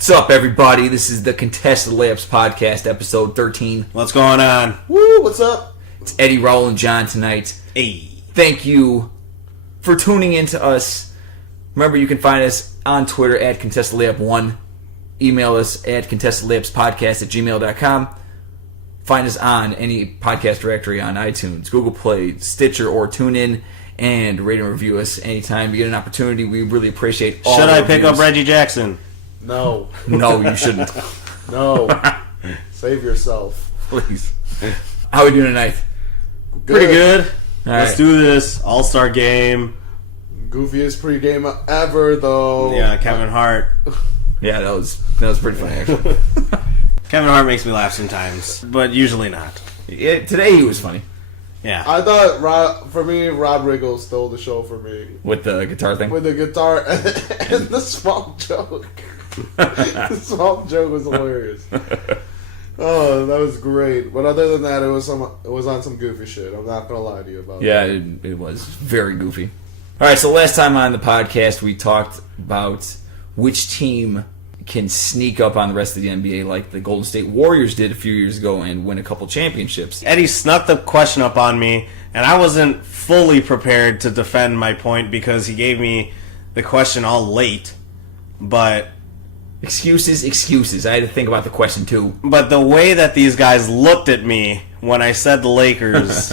What's up, everybody? This is the Contested Layups Podcast, episode 13. What's going on? Woo, what's up? It's Eddie, Raul, and John tonight. Hey. Thank you for tuning in to us. Remember, you can find us on Twitter at ContestedLayup1. Email us at ContestedLayupsPodcast@gmail.com. Find us on any podcast directory on iTunes, Google Play, Stitcher, or TuneIn. And rate and review us anytime you get an opportunity. We really appreciate all Should the I reviews. pick up Reggie Jackson? No. No, you shouldn't. No. Save yourself. Please. How are we doing tonight? Pretty good. All Let's right. do this. All-Star game. Goofiest pregame ever, though. Yeah, Kevin Hart. Yeah, that was pretty funny, actually. Kevin Hart makes me laugh sometimes, but usually not. Yeah, today he was funny. Yeah. I thought, Rob Riggle stole the show for me. With the guitar thing? With the guitar and the small joke. The small joke was hilarious. Oh, that was great. But other than that, it was on some goofy shit. I'm not going to lie to you about Yeah, that. it was very goofy. All right, so last time on the podcast, we talked about which team can sneak up on the rest of the NBA like the Golden State Warriors did a few years ago and win a couple championships. Eddie snuck the question up on me, and I wasn't fully prepared to defend my point because he gave me the question all late. But Excuses. I had to think about the question, too. But the way that these guys looked at me when I said the Lakers,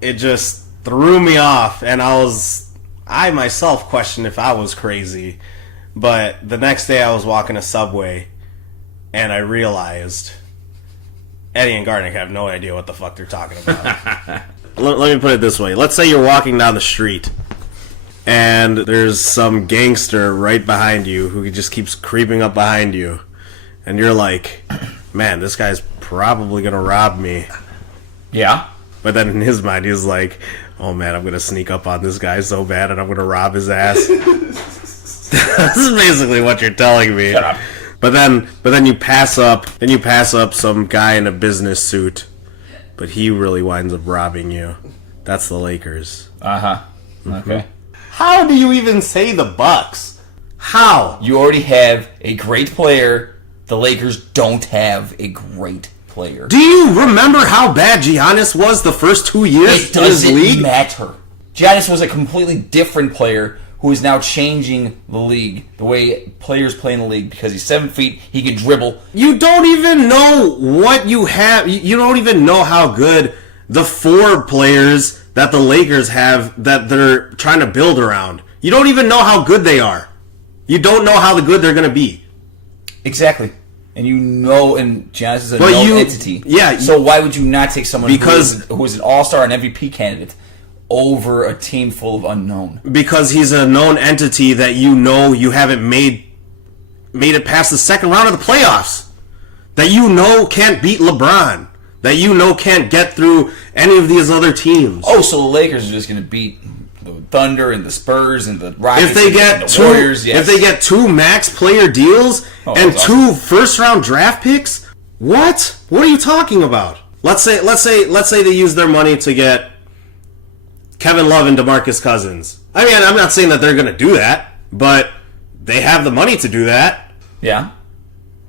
it just threw me off, and I myself questioned if I was crazy. But the next day I was walking a subway, and I realized Eddie and Garnick have no idea what the fuck they're talking about. Let me put it this way. Let's say you're walking down the street, and there's some gangster right behind you who just keeps creeping up behind you. And you're like, man, this guy's probably going to rob me. Yeah? But then in his mind, he's like, oh man, I'm going to sneak up on this guy so bad and I'm going to rob his ass. This is basically what you're telling me. Shut up. But then you pass up some guy in a business suit, but he really winds up robbing you. That's the Lakers. Uh-huh. Mm-hmm. Okay. How do you even say the Bucks? How? You already have a great player. The Lakers don't have a great player. Do you remember how bad Giannis was the first 2 years It in his doesn't league? matter. Giannis was a completely different player who is now changing the league, the way players play in the league, because he's 7 feet, he can dribble. You don't even know what you have. You don't even know how good the four players that the Lakers have that they're trying to build around. You don't even know how good they are. You don't know how good they're going to be. Exactly. And you know, and Giannis is a known entity. Yeah. So why would you not take someone Because- who is an all-star and MVP candidate over a team full of unknown? Because he's a known entity that you know you haven't made it past the second round of the playoffs. That you know can't beat LeBron. That you know can't get through any of these other teams. Oh, so the Lakers are just going to beat the Thunder and the Spurs and the Rockets If they and get the Warriors, yes. if they get two max player deals and that's two first round draft picks, what? What are you talking about? Let's say they use their money to get Kevin Love and DeMarcus Cousins. I mean, I'm not saying that they're going to do that, but they have the money to do that. Yeah.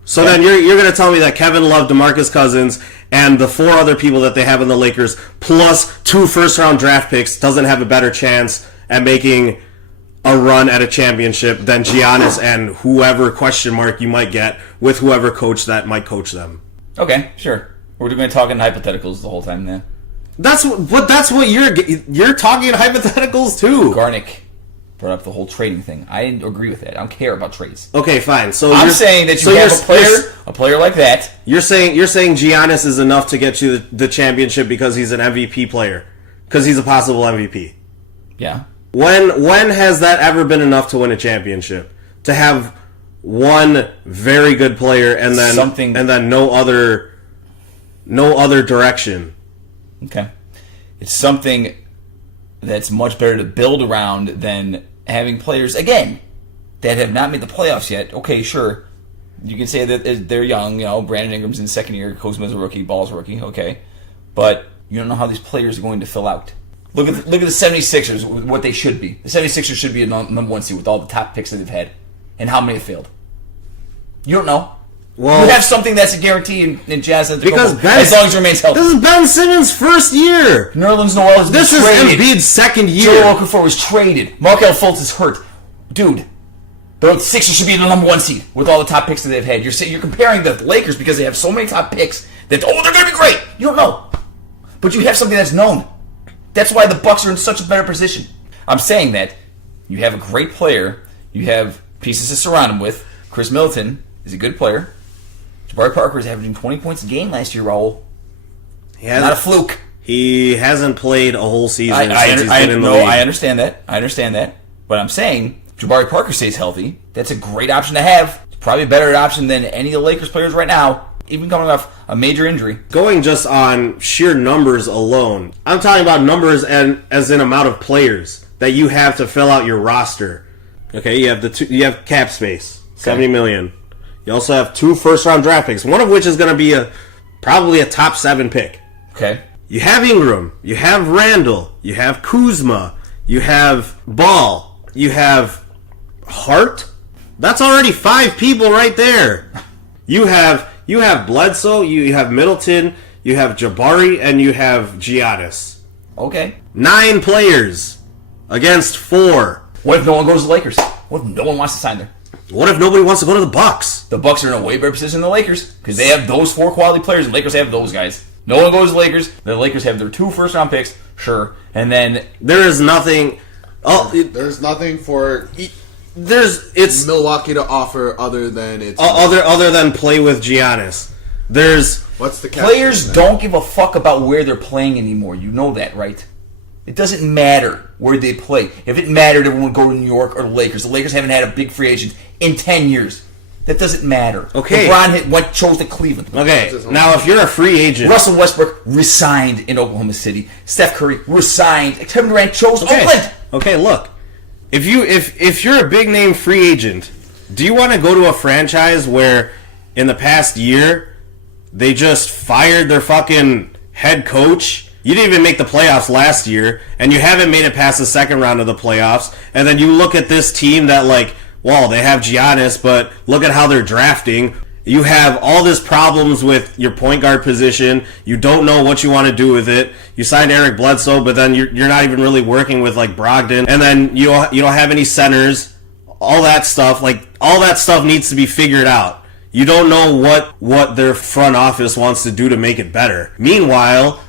So then you're going to tell me that Kevin Love, DeMarcus Cousins, and the four other people that they have in the Lakers, plus two first-round draft picks, doesn't have a better chance at making a run at a championship than Giannis and whoever question mark you might get with whoever coach that might coach them. Okay, sure. We're going to talk in hypotheticals the whole time then. That's what you're talking in hypotheticals too. Garnick brought up the whole trading thing. I didn't agree with that. I don't care about trades. Okay, fine. So I'm saying that you have a player like that. You're saying Giannis is enough to get you the championship because he's an MVP player, because he's a possible MVP. Yeah. When has that ever been enough to win a championship? To have one very good player and then no other direction. Okay. It's something that's much better to build around than having players, again, that have not made the playoffs yet. Okay, sure. You can say that they're young. Brandon Ingram's in second year. Kuzma's a rookie. Ball's a rookie. Okay. But you don't know how these players are going to fill out. Look at the 76ers, what they should be. The 76ers should be a number one seed with all the top picks that they've had. And how many have failed? You don't know. Well, you have something that's a guarantee in Jazz as long as he remains healthy. This is Ben Simmons' first year. Nerlens Noel has been traded. This is Embiid's second year. Joe Okafor was traded. Markelle Fultz is hurt. Dude, the Sixers should be the number one seed with all the top picks that they've had. You're comparing the Lakers because they have so many top picks that, they're going to be great. You don't know. But you have something that's known. That's why the Bucks are in such a better position. I'm saying that you have a great player. You have pieces to surround him with. Chris Middleton is a good player. Jabari Parker is averaging 20 points a game last year, Raul. Not a fluke. He hasn't played a whole season since he's been in the league. I understand that. But I'm saying, if Jabari Parker stays healthy, that's a great option to have. It's probably a better option than any of the Lakers players right now, even coming off a major injury. Going just on sheer numbers alone, I'm talking about numbers and as in amount of players that you have to fill out your roster. Okay, you have cap space, $70 million. You also have 2 first-round draft picks, one of which is going to be probably a top 7 pick. Okay. You have Ingram, you have Randall, you have Kuzma, you have Ball, you have Hart. That's already 5 people right there. You have Bledsoe, you have Middleton, you have Jabari, and you have Giannis. Okay. 9 players against 4. What if no one goes to the Lakers? What if no one wants to sign there? What if nobody wants to go to the Bucks? The Bucks are in a way better position than the Lakers because they have those 4 quality players, and the Lakers have those guys. No one goes to the Lakers. The Lakers have their 2 first-round picks, sure, and then there is nothing. There's nothing for it's Milwaukee to offer other than other than play with Giannis. What's the players don't give a fuck about where they're playing anymore. You know that, right? It doesn't matter where they play. If it mattered, everyone would go to New York or the Lakers. The Lakers haven't had a big free agent in 10 years. That doesn't matter. Okay. LeBron chose to Cleveland. Okay. Now, if you're a free agent, Russell Westbrook resigned in Oklahoma City. Steph Curry resigned. Kevin Durant chose Oakland. Okay, look. If you're a big name free agent, do you want to go to a franchise where in the past year they just fired their fucking head coach? You didn't even make the playoffs last year, and you haven't made it past the second round of the playoffs, and then you look at this team that, they have Giannis, but look at how they're drafting. You have all these problems with your point guard position. You don't know what you want to do with it. You signed Eric Bledsoe, but then you're not even really working with, Brogdon, and then you don't have any centers. All that stuff, all that stuff needs to be figured out. You don't know what their front office wants to do to make it better. Meanwhile,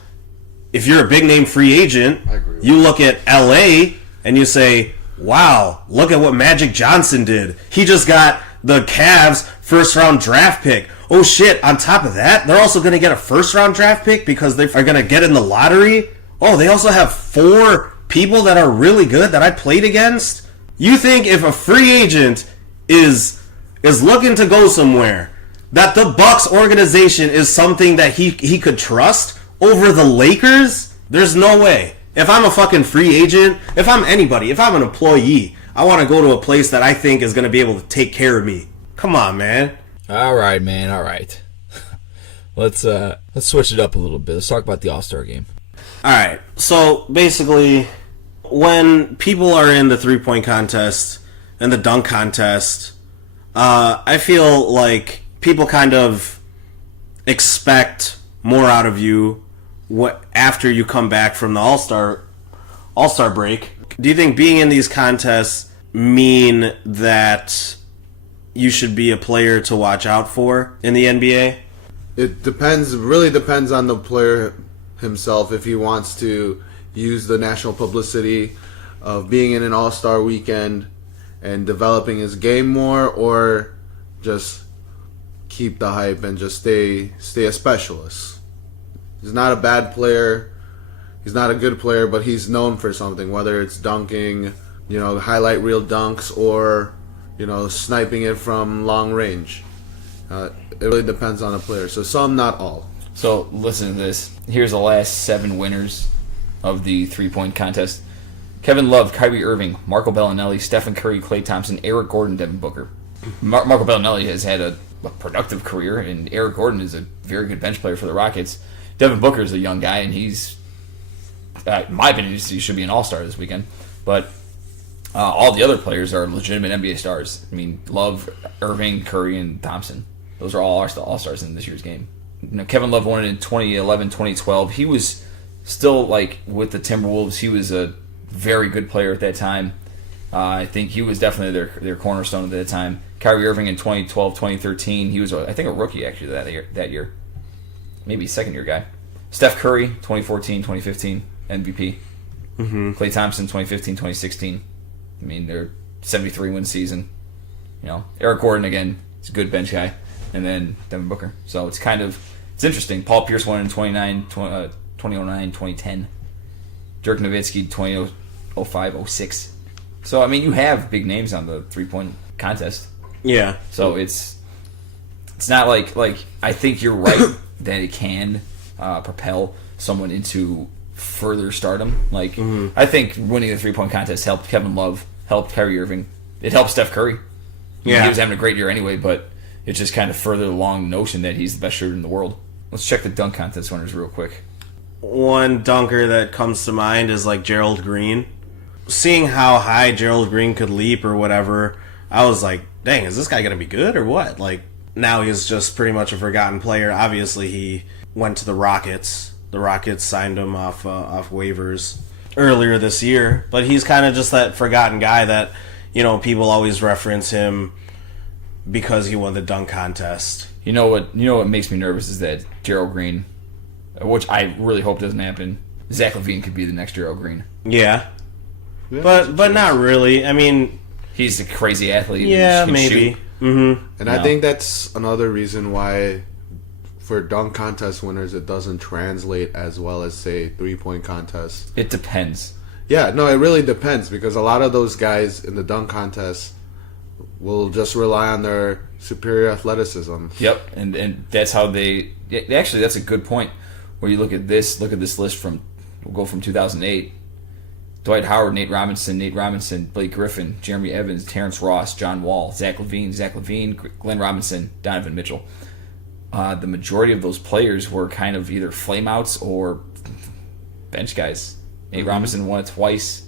if you're a big name free agent, you look at LA and you say, wow, look at what Magic Johnson did. He just got the Cavs first round draft pick. Oh shit, on top of that, they're also going to get a first round draft pick because they are going to get in the lottery. Oh, they also have 4 people that are really good that I played against. You think if a free agent is looking to go somewhere, that the Bucks organization is something that he could trust over the Lakers? There's no way. If I'm a fucking free agent, if I'm anybody, if I'm an employee, I want to go to a place that I think is going to be able to take care of me. Come on, man. All right, man. All right. Let's switch it up a little bit. Let's talk about the All-Star game. All right. So basically, when people are in the 3-point contest and the dunk contest, I feel like people kind of expect more out of you after you come back from the All-Star break. Do you think being in these contests mean that you should be a player to watch out for in the NBA? It depends. It really depends on the player himself if he wants to use the national publicity of being in an All-Star weekend and developing his game more, or just keep the hype and just stay a specialist. He's not a bad player. He's not a good player, but he's known for something, whether it's dunking, highlight reel dunks, or sniping it from long range. It really depends on the player. So some, not all. So listen to this. Here's the last 7 winners of the 3-point contest. Kevin Love, Kyrie Irving, Marco Bellinelli, Stephen Curry, Klay Thompson, Eric Gordon, Devin Booker. Marco Bellinelli has had a productive career, and Eric Gordon is a very good bench player for the Rockets. Devin Booker is a young guy, and he's, in my opinion, he should be an all-star this weekend. But all the other players are legitimate NBA stars. I mean, Love, Irving, Curry, and Thompson. Those are all all-stars in this year's game. Kevin Love won it in 2011, 2012. He was still, with the Timberwolves, he was a very good player at that time. I think he was definitely their cornerstone at that time. Kyrie Irving in 2012, 2013, he was, I think, a rookie actually that year. Maybe a second-year guy. Steph Curry, 2014, 2015, MVP. Mm-hmm. Klay Thompson, 2015, 2016. I mean, they're 73-win season. Eric Gordon, again, is a good bench guy. And then Devin Booker. So it's interesting. Paul Pierce won in 2009, 2010. Dirk Nowitzki, 2005, 06. So, I mean, you have big names on the 3-point contest. Yeah. So it's not like I think you're right that it can propel someone into further stardom. I think winning the 3-point contest helped Kevin Love, helped Kyrie Irving. It helped Steph Curry. Yeah. He was having a great year anyway, but it's just kind of further along the notion that he's the best shooter in the world. Let's check the dunk contest winners real quick. One dunker that comes to mind is Gerald Green. Seeing how high Gerald Green could leap or whatever, I was like, dang, is this guy going to be good or what? Now he's just pretty much a forgotten player. Obviously, he went to the Rockets. The Rockets signed him off waivers earlier this year. But he's kind of just that forgotten guy that, people always reference him because he won the dunk contest. You know what makes me nervous is that Gerald Green, which I really hope doesn't happen, Zach LaVine could be the next Gerald Green. Yeah. But not really. I mean, he's a crazy athlete. Yeah, and maybe. Shoot. Mm-hmm. And I think that's another reason why for dunk contest winners it doesn't translate as well as, say, 3-point contests. It depends. Yeah, no, it really depends because a lot of those guys in the dunk contest will just rely on their superior athleticism. Yep, and that's how they... Actually, that's a good point. Where you look at this list we'll go from 2008. Dwight Howard, Nate Robinson, Blake Griffin, Jeremy Evans, Terrence Ross, John Wall, Zach LaVine, Glenn Robinson, Donovan Mitchell. The majority of those players were kind of either flameouts or bench guys. Nate Robinson won it twice.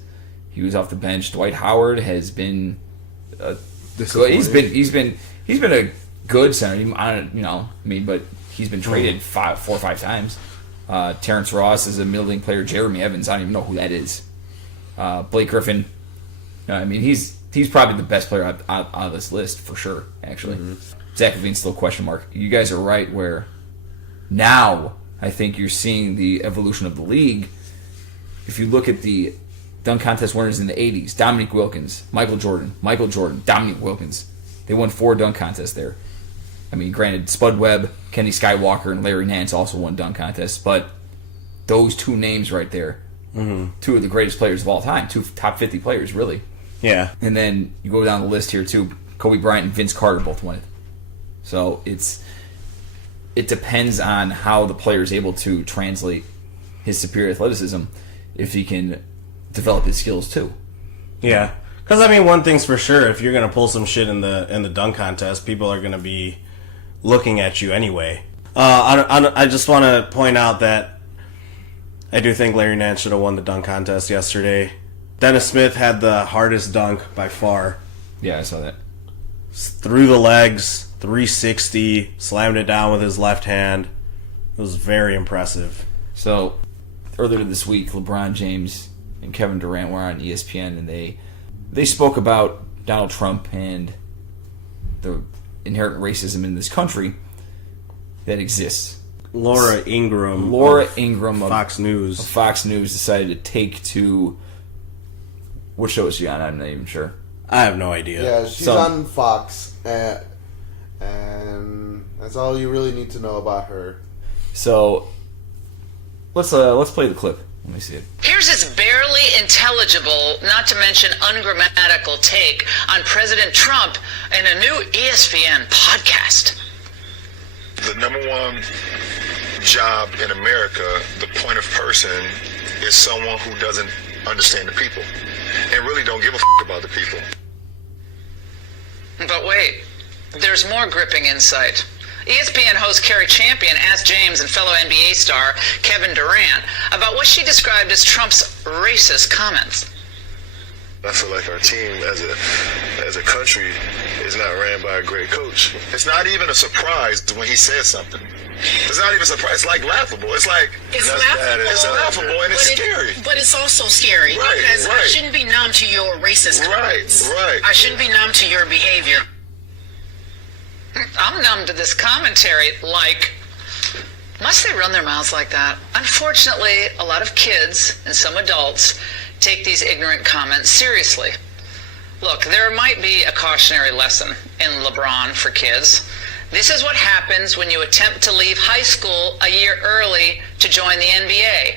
He was off the bench. Dwight Howard has been good. He's been a good center. But he's been traded 4 or 5 times. Terrence Ross is a middling player. Jeremy Evans, I don't even know who that is. Blake Griffin, he's probably the best player out of this list for sure. Actually, Zach LaVine's still a question mark. You guys are right. Where now I think you're seeing the evolution of the league. If you look at the dunk contest winners in the 80s, Dominique Wilkins, Michael Jordan, Dominique Wilkins, they won 4 dunk contests there. I mean, granted, Spud Webb, Kenny Skywalker, and Larry Nance also won dunk contests, but those 2 names right there, 2 of the greatest players of all time, 2 top 50 players, really. Yeah. And then you go down the list here, too. Kobe Bryant and Vince Carter both won it. So it depends on how the player is able to translate his superior athleticism if he can develop his skills, too. Yeah. Because, one thing's for sure, if you're going to pull some shit in the dunk contest, people are going to be looking at you anyway. I just want to point out that I do think Larry Nance should have won the dunk contest yesterday. Dennis Smith had the hardest dunk by far. Yeah, I saw that. Through the legs, 360, slammed it down with his left hand. It was very impressive. So, earlier this week, LeBron James and Kevin Durant were on ESPN, and they spoke about Donald Trump and the inherent racism in this country that exists. Laura Ingraham of Fox News decided to take to... What show is she on? I'm not even sure. I have no idea. Yeah, she's on Fox, and that's all you really need to know about her. So let's play the clip. Let me see it. Here's his barely barely intelligible, not to mention ungrammatical take on President Trump in a new ESPN podcast. The number one job in America, the point of person, is someone who doesn't understand the people and really don't give a about the people. But wait, there's more gripping insight. ESPN host Carrie Champion asked James and fellow NBA star Kevin Durant about what she described as Trump's racist comments. I feel like our team as a country is not ran by a great coach. It's not even a surprise when he says something. It's not even a surprise. It's like laughable. It's like it's laughable. It's laughable and it's scary. But it's also scary because I shouldn't be numb to your racist comments. Right. I shouldn't be numb to your behavior. I'm numb to this commentary, like, must they run their mouths like that? Unfortunately, a lot of kids and some adults take these ignorant comments seriously. Look, there might be a cautionary lesson in LeBron for kids. This is what happens when you attempt to leave high school a year early to join the NBA.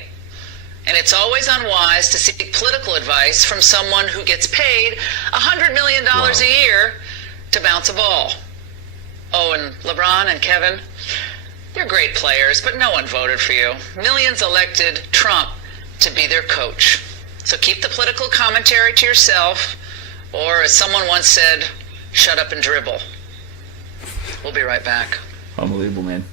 And it's always unwise to seek political advice from someone who gets paid $100 million a year to bounce a ball. Oh, and LeBron and Kevin, you're great players, but no one voted for you. Millions elected Trump to be their coach. So keep the political commentary to yourself, or as someone once said, shut up and dribble. We'll be right back. Unbelievable, man.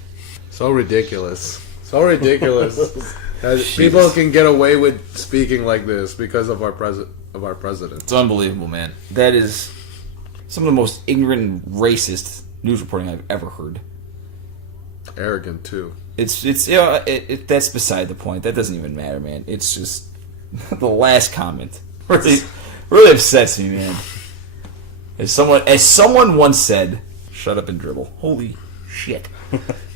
So ridiculous. So ridiculous. That people can get away with speaking like this because of our president. It's unbelievable, man. That is some of the most ignorant and racist news reporting I've ever heard. Arrogant too. It's that's beside the point. That doesn't even matter, man. It's just the last comment really upsets me, man. As someone once said, "Shut up and dribble." Holy shit,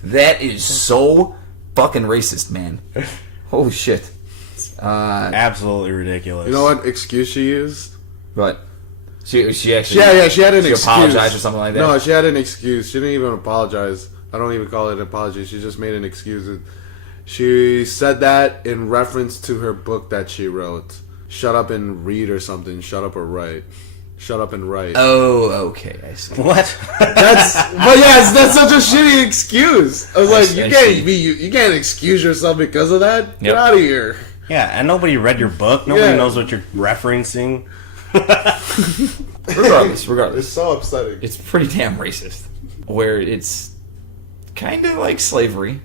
that is so fucking racist, man. Holy shit. Absolutely ridiculous. You know what excuse she used? But she actually she had an excuse. Apologized or something like that. No, she had an excuse. She didn't even apologize. I don't even call it an apology. She just made an excuse. She said that in reference to her book that she wrote. Shut up and read or something. Shut up or write. Shut up and write. Oh, okay. I see. What? That's such a shitty excuse. I was like, you can't excuse yourself because of that. Get out of here. Yeah, and nobody read your book. Nobody knows what you're referencing. Regardless, it's so upsetting. It's pretty damn racist. Where it's kind of like slavery,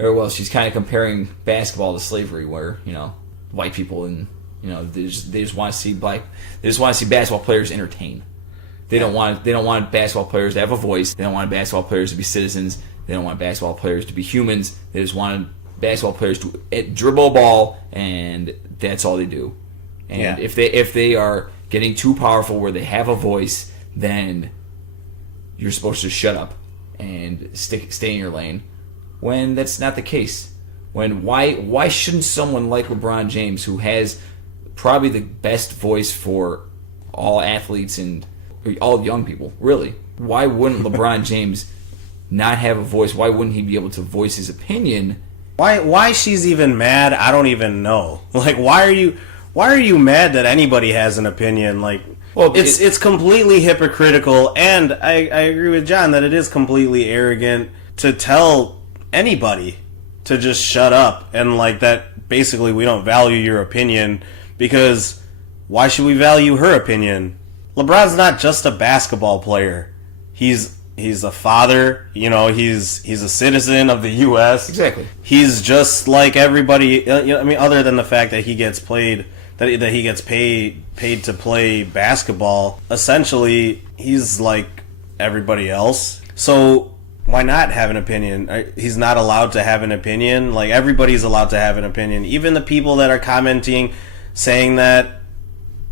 or well, she's kind of comparing basketball to slavery, where white people and they just want to see basketball players entertain. They don't want basketball players to have a voice. They don't want basketball players to be citizens. They don't want basketball players to be humans. They just want basketball players to dribble a ball, and that's all they do. And if they are getting too powerful where they have a voice, then you're supposed to shut up and stay in your lane. When that's not the case. Why shouldn't someone like LeBron James, who has probably the best voice for all athletes and all young people, really, why wouldn't LeBron James not have a voice? Why wouldn't he be able to voice his opinion? Why she's even mad, I don't even know. Like, why are you mad that anybody has an opinion? Like, well, it's completely hypocritical, and I agree with John that it is completely arrogant to tell anybody to just shut up, and like that basically we don't value your opinion, because why should we value her opinion? LeBron's not just a basketball player. He's a father, he's a citizen of the U.S. Exactly. He's just like everybody. I mean, other than the fact that he gets paid to play basketball, essentially he's like everybody else. So why not have an opinion? He's not allowed to have an opinion. Like, everybody's allowed to have an opinion. Even the people that are commenting, saying that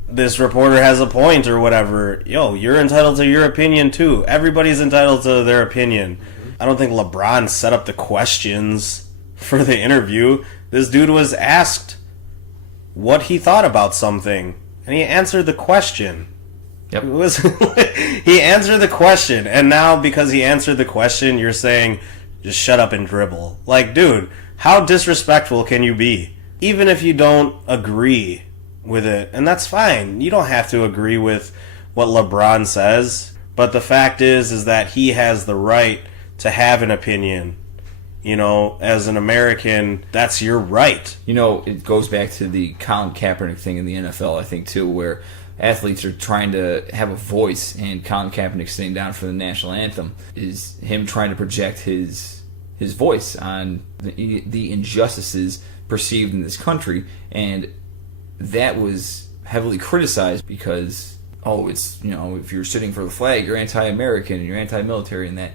this reporter has a point or whatever. You're entitled to your opinion too. Everybody's entitled to their opinion. I don't think LeBron set up the questions for the interview. This dude was asked what he thought about something, and he answered the question. Yep. He answered the question, and now because he answered the question, you're saying, just shut up and dribble. Like, dude, how disrespectful can you be? Even if you don't agree with it, and that's fine. You don't have to agree with what LeBron says, but the fact is that he has the right to have an opinion. You know, as an American, that's your right. You know, it goes back to the Colin Kaepernick thing in the NFL, I think, too, where athletes are trying to have a voice, and Colin Kaepernick sitting down for the national anthem is him trying to project his voice on the injustices perceived in this country, and that was heavily criticized because, it's, you know, if you're sitting for the flag, you're anti-American and you're anti-military and that.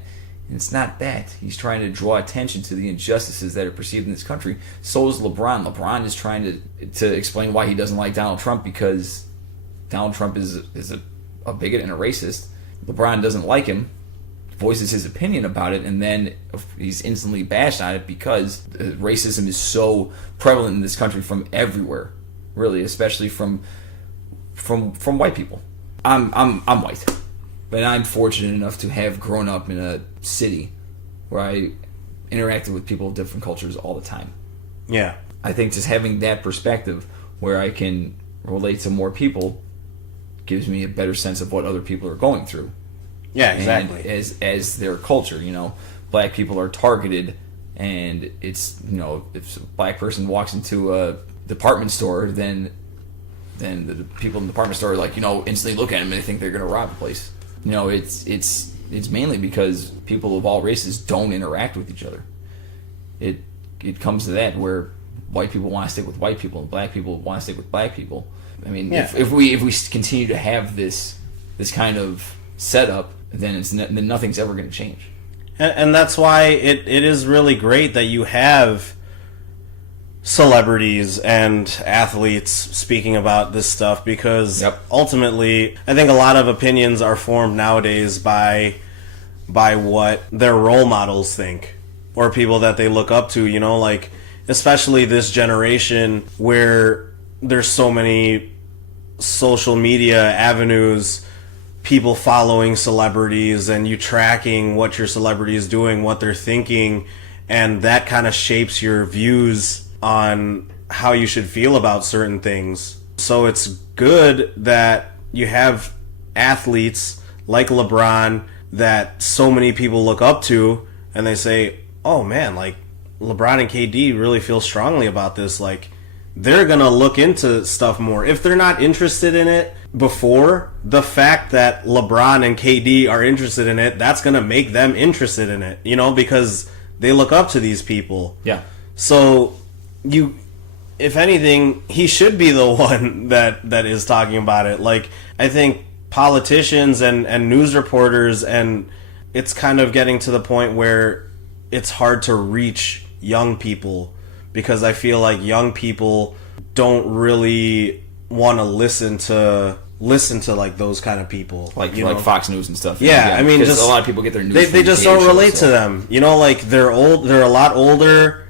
And it's not that. He's trying to draw attention to the injustices that are perceived in this country. So is LeBron. LeBron is trying to explain why he doesn't like Donald Trump because Donald Trump is a bigot and a racist. LeBron doesn't like him, voices his opinion about it, and then he's instantly bashed on it because racism is so prevalent in this country from everywhere, really, especially from white people. I'm white. But I'm fortunate enough to have grown up in a city where I interacted with people of different cultures all the time. Yeah. I think just having that perspective where I can relate to more people gives me a better sense of what other people are going through. Yeah, exactly. And as their culture, you know, black people are targeted, and it's, you know, if a black person walks into a department store, then the people in the department store are like, you know, instantly look at them and they think they're going to rob the place. You know, it's mainly because people of all races don't interact with each other. It comes to that where white people want to stick with white people and black people want to stick with black people. I mean, yeah. if we continue to have this kind of setup, then then nothing's ever going to change. And that's why it is really great that you have celebrities and athletes speaking about this stuff, because ultimately I think a lot of opinions are formed nowadays by what their role models think or people that they look up to, you know, like especially this generation where there's so many social media avenues, people following celebrities and you tracking what your celebrity is doing, what they're thinking, and that kind of shapes your views on how you should feel about certain things. So it's good that you have athletes like LeBron that so many people look up to, and they say, oh man, like LeBron and KD really feel strongly about this. Like they're gonna look into stuff more. If they're not interested in it before, the fact that LeBron and KD are interested in it, that's gonna make them interested in it, you know, because they look up to these people. Yeah. So if anything, he should be the one that is talking about it. Like, I think politicians and news reporters, and it's kind of getting to the point where it's hard to reach young people, because I feel like young people don't really want to listen to like those kind of people, like you know? Fox News and stuff. Yeah, I mean, just a lot of people get their news. They just don't relate to them. You know, like they're a lot older,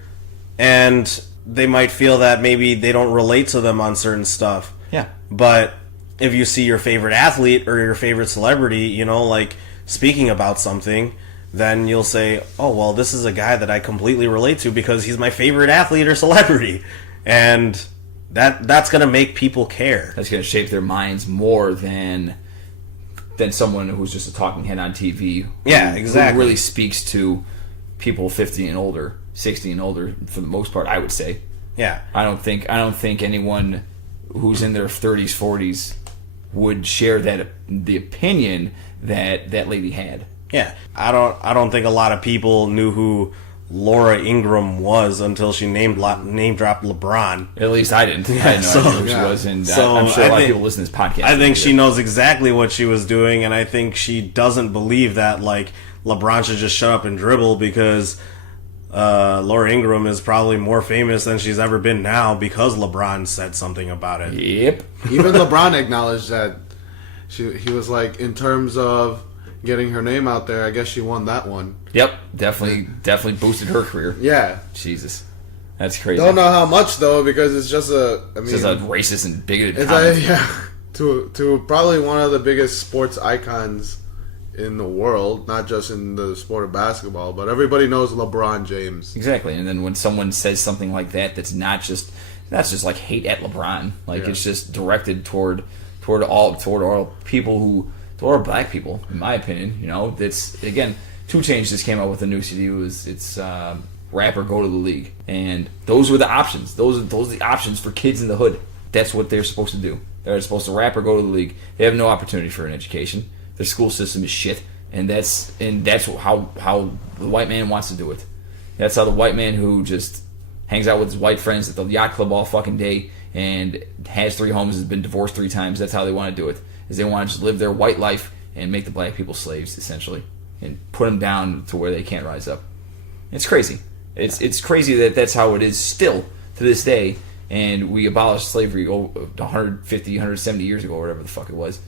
and they might feel that maybe they don't relate to them on certain stuff. Yeah. But if you see your favorite athlete or your favorite celebrity, you know, like speaking about something, then you'll say, oh, well, this is a guy that I completely relate to because he's my favorite athlete or celebrity. And that's going to make people care. That's going to shape their minds more than someone who's just a talking head on TV. Yeah, exactly. Who really speaks to people 50 and older, 60 and older for the most part, I would say. Yeah. I don't think anyone who's in their 30s, 40s would share the opinion that lady had. Yeah. I don't think a lot of people knew who Laura Ingraham was until she name dropped LeBron. At least I didn't. I didn't know who she was, and I'm sure a lot of people listen to this podcast. I think she knows exactly what she was doing, and I think she doesn't believe that like LeBron should just shut up and dribble, because Laura Ingraham is probably more famous than she's ever been now because LeBron said something about it. Yep. Even LeBron acknowledged that he was like, in terms of getting her name out there, I guess she won that one. Yep, definitely boosted her career. Yeah. Jesus. That's crazy. Don't know how much though, because it's just it's just a racist and bigoted comment. To probably one of the biggest sports icons in the world, not just in the sport of basketball, but everybody knows LeBron James. Exactly. And then when someone says something like that, that's not just that's just like hate at LeBron. Like it's just directed toward all people toward black people, in my opinion. You know, that's again, 2 Chainz just came out with a new CD. It's rap or go to the league, and those were the options. Those are the options for kids in the hood. That's what they're supposed to do. They're supposed to rap or go to the league. They have no opportunity for an education. Their school system is shit, and that's how the white man wants to do it. That's how the white man who just hangs out with his white friends at the yacht club all fucking day and has 3 homes, has been divorced 3 times. That's how they want to do it. Is they want to just live their white life and make the black people slaves, essentially, and put them down to where they can't rise up. It's crazy. It's crazy that that's how it is still to this day. And we abolished slavery 150, 170 years ago, or whatever the fuck it was.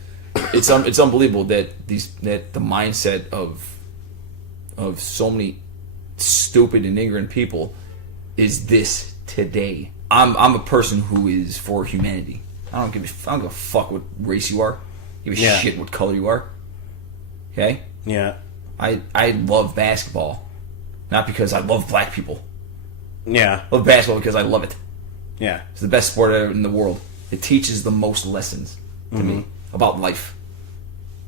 It's unbelievable that the mindset of so many stupid and ignorant people is this today. I'm a person who is for humanity. I don't give a fuck what race you are. I give a shit what color you are. Okay? Yeah. I love basketball, not because I love black people. Yeah. I love basketball because I love it. Yeah. It's the best sport in the world. It teaches the most lessons to me about life.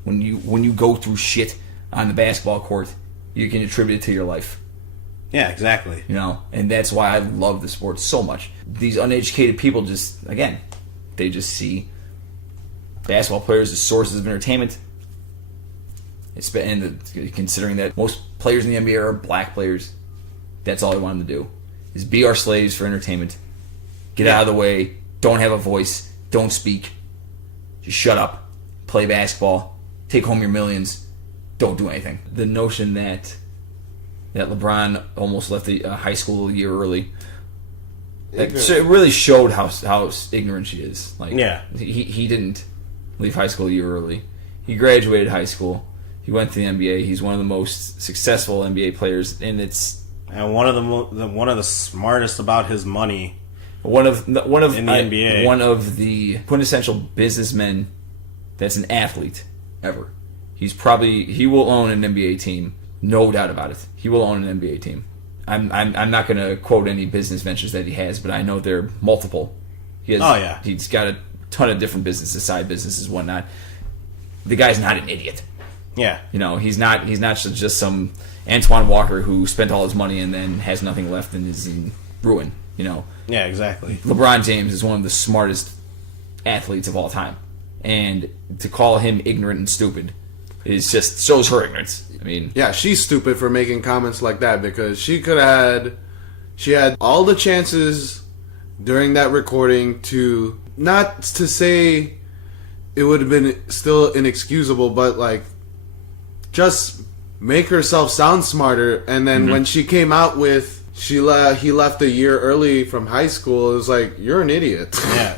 When you go through shit on the basketball court, you can attribute it to your life. Yeah, exactly. You know, and that's why I love the sport so much. These uneducated people they just see basketball players as sources of entertainment. Considering that most players in the NBA are black players, that's all they want them to do is be our slaves for entertainment. Get out of the way. Don't have a voice. Don't speak. Just shut up. Play basketball. Take home your millions. Don't do anything. The notion that LeBron almost left the high school a year early, it really showed how ignorant she is. Like, he didn't leave high school a year early. He graduated high school. He went to the NBA. He's one of the most successful NBA players, and one of the smartest about his money. One of in the NBA. One of the quintessential businessmen that's an athlete ever. He will own an NBA team, no doubt about it. He will own an NBA team. I'm not going to quote any business ventures that he has, but I know there are multiple. He's got a ton of different businesses, side businesses, whatnot. The guy's not an idiot. Yeah, you know, he's not just some Antoine Walker who spent all his money and then has nothing left and is in ruin. You know. Yeah, exactly. LeBron James is one of the smartest athletes of all time, and to call him ignorant and stupid is just shows her ignorance. I mean, yeah, she's stupid for making comments like that because she had all the chances during that recording to not to say it would have been still inexcusable, but like just make herself sound smarter. And then when she came out with he left a year early from high school, it was like, you're an idiot. Yeah,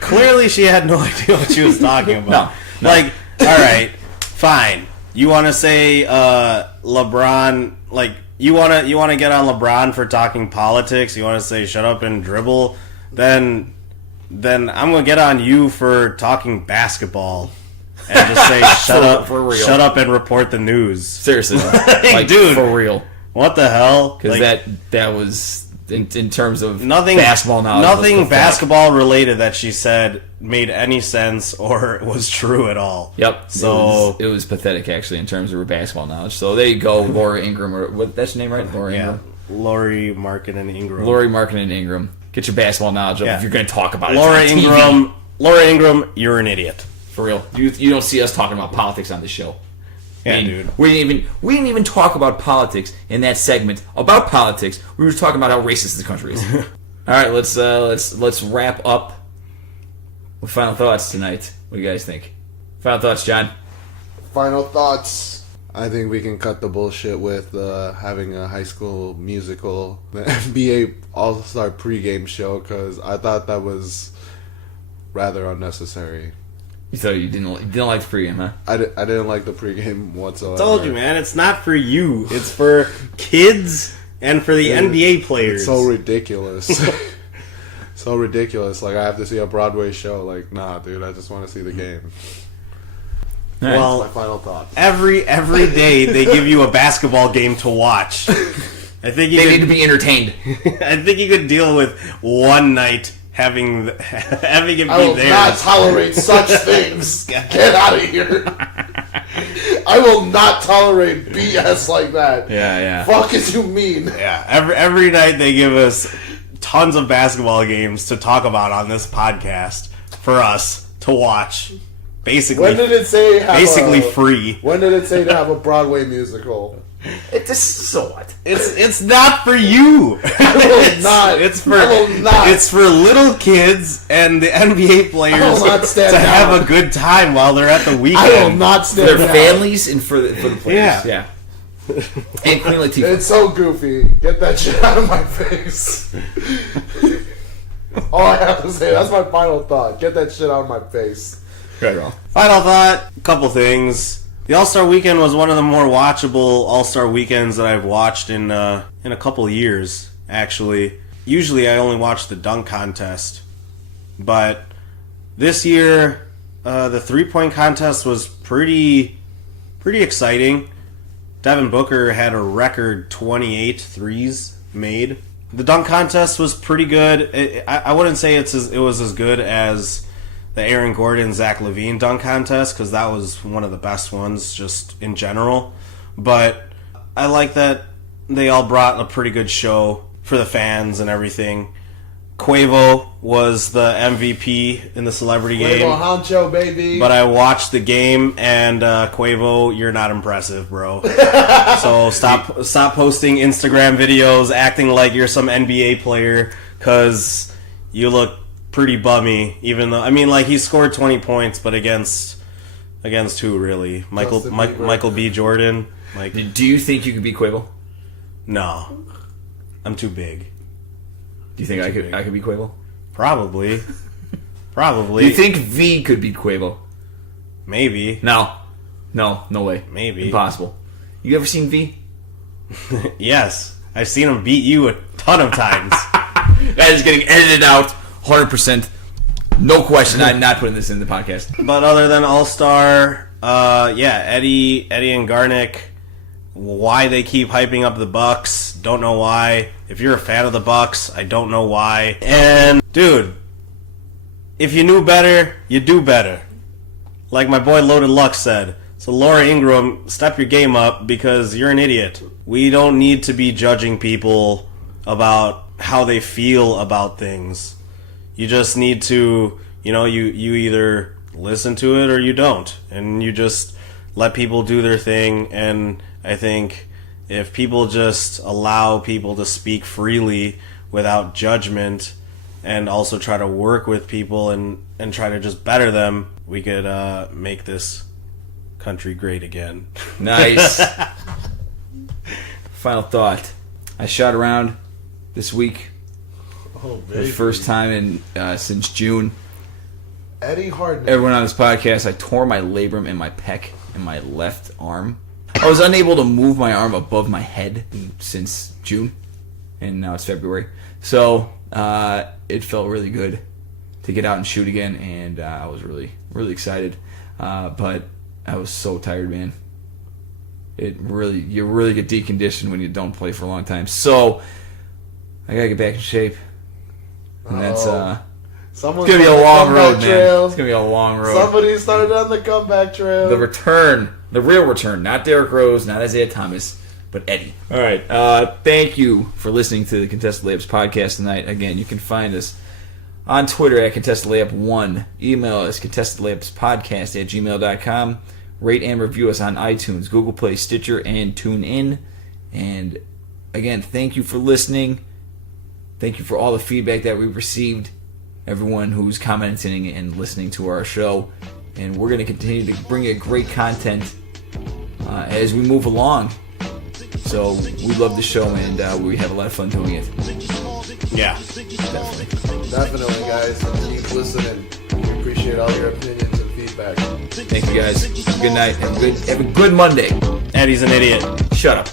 clearly she had no idea what she was talking about. No. Like, all right, fine. You want to say LeBron? Like, you want to get on LeBron for talking politics? You want to say shut up and dribble? Then I'm gonna get on you for talking basketball and just say shut up and report the news. Seriously, like, dude, for real. What the hell? Because that was in terms of nothing basketball knowledge. Nothing basketball related that she said made any sense or was true at all. Yep. So it was pathetic actually in terms of her basketball knowledge. So there you go, Laura Ingraham. Or that's her name, right? Laura Ingraham. Laurie Markkinen Ingram. Laurie Markkinen Ingram. Get your basketball knowledge up if you're going to talk about it. Laura Ingram, you're an idiot. For real. You don't see us talking about politics on this show. Yeah, dude. We didn't even talk about politics in that segment about politics. We were talking about how racist the country is. All right, let's wrap up with final thoughts tonight. What do you guys think? Final thoughts, John. Final thoughts. I think we can cut the bullshit with having a High School Musical, the NBA All-Star pregame show, because I thought that was rather unnecessary. So you didn't like the pregame, huh? I didn't like the pregame whatsoever. I told you, man, it's not for you. It's for kids and for the NBA players. It's so ridiculous. So ridiculous. Like, I have to see a Broadway show. Like, nah, dude, I just want to see the game. Right. Well, that's my final thought. Every day they give you a basketball game to watch. I think they need to be entertained. I think you could deal with one night having it be I will there. not tolerate such things. Get out of here. I will not tolerate BS like that. Yeah. Fuck as you mean. Yeah, every night they give us tons of basketball games to talk about on this podcast for us to watch. Basically, When did it say free? When did it say to have a Broadway musical? So what? It's not for you. It's for little kids and the NBA players to have a good time while they're at the weekend. I will not stand For their down. families and for the players. Yeah. And Queen Latifah. It's so goofy. Get that shit out of my face. All I have to say. That's my final thought. Get that shit out of my face. Right on. Final thought, a couple things. The All-Star Weekend was one of the more watchable All-Star Weekends that I've watched in a couple years, actually. Usually I only watch the dunk contest, but this year the three-point contest was pretty exciting. Devin Booker had a record 28 threes made. The dunk contest was pretty good. I wouldn't say it was as good as the Aaron Gordon, Zach LaVine dunk contest, because that was one of the best ones just in general. But I like that they all brought a pretty good show for the fans and everything. Quavo was the MVP in the celebrity game. Quavo Honcho, baby. But I watched the game, and Quavo, you're not impressive, bro. So stop posting Instagram videos acting like you're some NBA player, because you look pretty bummy. Even though, I mean, like, he scored 20 points, but against who, really? Michael B. Jordan? Like, Do you think you could beat Quavo? no. I'm too big. Do you think I could beat Quavo? Probably. Do you think V could beat Quavo? Maybe. No way. Maybe. Impossible. You ever seen V? Yes. I've seen him beat you a ton of times. That is getting edited out 100%. No question. I'm not putting this in the podcast. But other than All-Star, Eddie and Garnick, why they keep hyping up the Bucks, don't know why. If you're a fan of the Bucks, I don't know why. And, dude, if you knew better, you do better. Like my boy Loaded Luck said. So Laura Ingram, step your game up because you're an idiot. We don't need to be judging people about how they feel about things. You just need to, you either listen to it or you don't. And you just let people do their thing. And I think if people just allow people to speak freely without judgment and also try to work with people and try to just better them, we could make this country great again. Nice. Final thought. I shot around this week. Oh, for the first time since June. Eddie Hardman. Everyone on this podcast, I tore my labrum in my pec in my left arm. I was unable to move my arm above my head since June, and now it's February. So it felt really good to get out and shoot again, and I was really, really excited. But I was so tired, man. You really get deconditioned when you don't play for a long time. So I gotta get back in shape, and that's it's gonna be a long road, man. It's gonna be a long road. Somebody started on the comeback trail. The return, the real return, not Derrick Rose, not Isaiah Thomas, but Eddie. All right, thank you for listening to the Contested Layups podcast tonight. Again, you can find us on Twitter at ContestedLayup1. Email us contestedlayupspodcast@gmail.com. Rate and review us on iTunes, Google Play, Stitcher, and TuneIn. And again, thank you for listening. Thank you for all the feedback that we've received. Everyone who's commenting and listening to our show. And we're going to continue to bring you great content as we move along. So we love the show, and we have a lot of fun doing it. Yeah. Definitely, guys. Keep listening. We appreciate all your opinions and feedback. Thank you, guys. Have a good night. Have a good Monday. Eddie's an idiot. Shut up.